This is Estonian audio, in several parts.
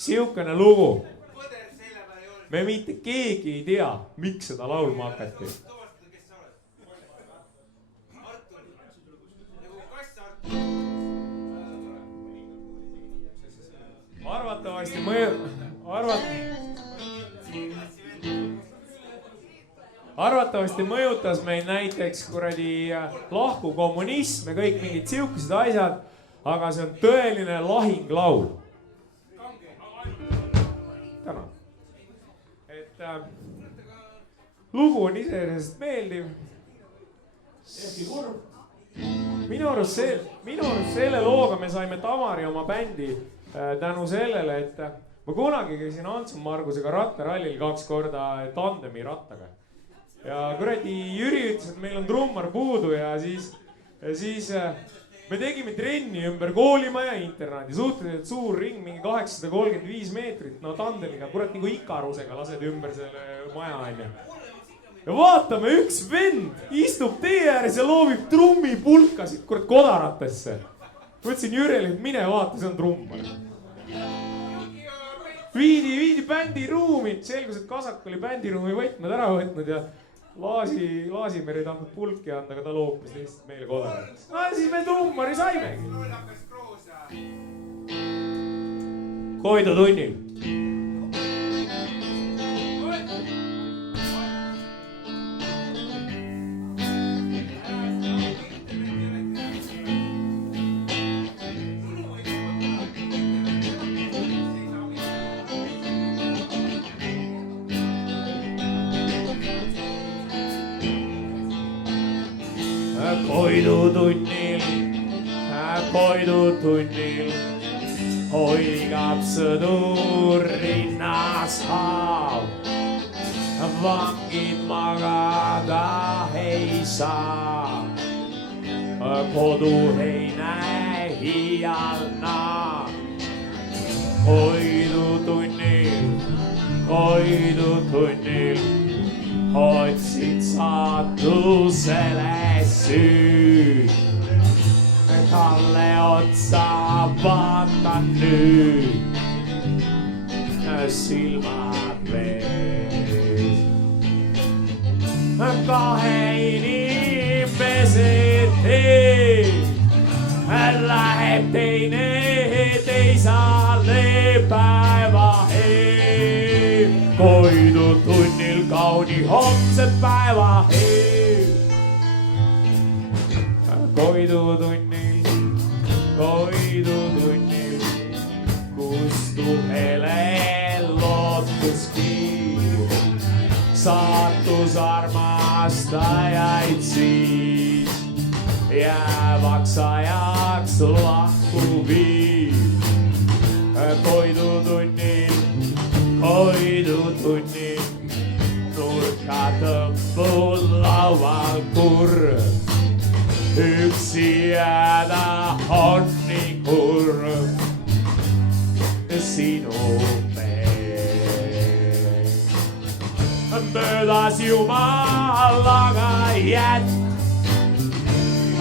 Siukene lugu. Me mitte keegi ei tea, miks seda laulma hakati. Arvatavasti mõjutas meid näiteks kuradi lahku kommunism ja kõik mingid siukesed asjad, aga see on tõeline lahinglaul. Tänan. Et lugu on iseenesest meeldiv. Minu arust selle looga me saime Tamari oma bändi tänu sellele, et ma kunagi käisin Antson Margusega rattarallil 2 korda tandemi rattaga. Ja kuradi Jüri ütles, et meil on trummar puudu ja siis me tegime trenni ümber koolimaja internaadi. Suhteliselt suur ring, mingi 835 meetrit, no tandemiga, kurat nagu Ikarusega lased ümber selle maja aine. Ja vaatame, üks vend istub tee ääres ja loobib trummipulkasid kurat kodaratesse. Võtsin Jüreli, et mine vaata, see on trummar. Viidi bändi ruumi, selgus, et Kasak oli bändiruumi võtmed ära võtnud ja Laasimere ei tahtnud pulki anda, aga ta loopis lihtsalt meile kodaratesse. No siis me trummari saimegi. Koidu tunnil. Koidu tunnil hoigab sõdur rinnas haav. Vangid magada ei saa. Kodu ei näe hiialna. Koidu tunnil otsid saatusele süüd. Talle otsa vaatan nüüd, silmad vees. 2 inimese tee, läheb teine teisale päeva eel. Koidu tunnil kauni homse päeva eel. Koidu tunnil kustub hele lootuskiir. Saatus armastajaid siis jäävaks ajaks lahku viib. Koidu tunnil nurka tõmbul laual kurb. Üksi jääda on nii kurb sinu mees. Möödas jumalaga jätt,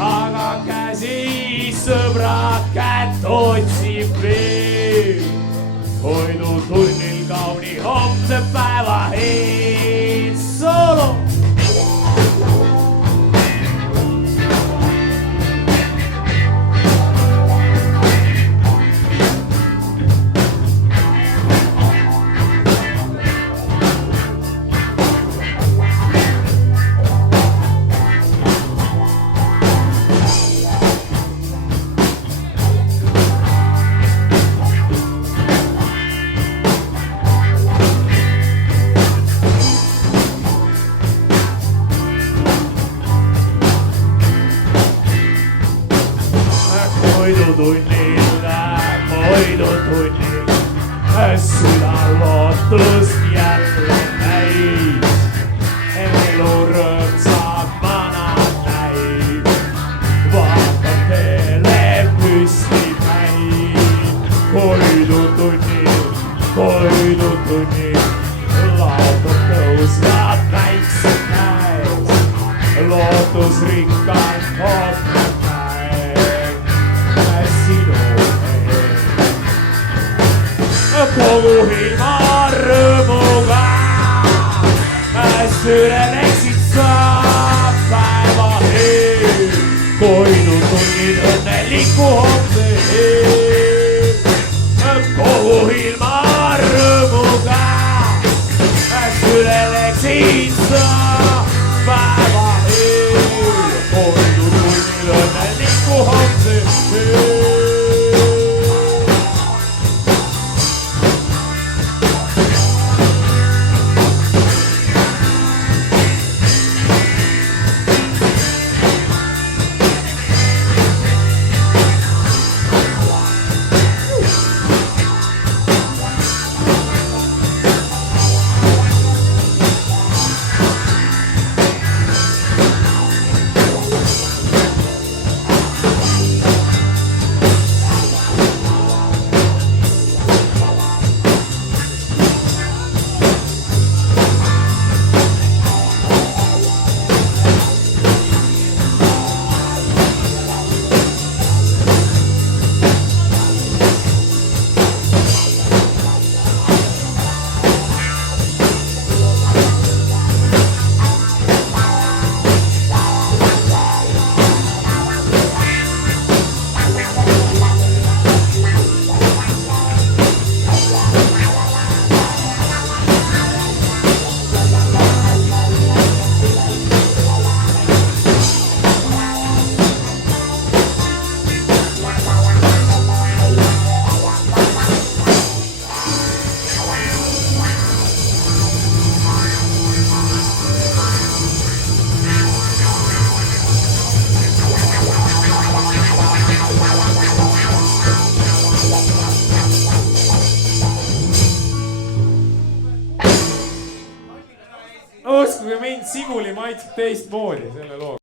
aga käsi sõbrad kätt otsib veel. Koidu tunnil kauni homse päeva eel solo. Süda lootust jälle näib, elu rõõmsad manad näib. Vaatab teele püsti päib. Koidu tunnil laotab tõusvad väiksed käes. Lootusrikkad hoopne päev sinu ees. kogu ilma rõõmuga. Süle läksid sa päeva eel, koinud tunnid õnneliku homse eel. Kogu ilma rõõmuga, süle läksid sa päeva eel, koinud tunnid õnneliku homse eel. Uskuge mind, Siguli maitseb teistmoodi selle looga.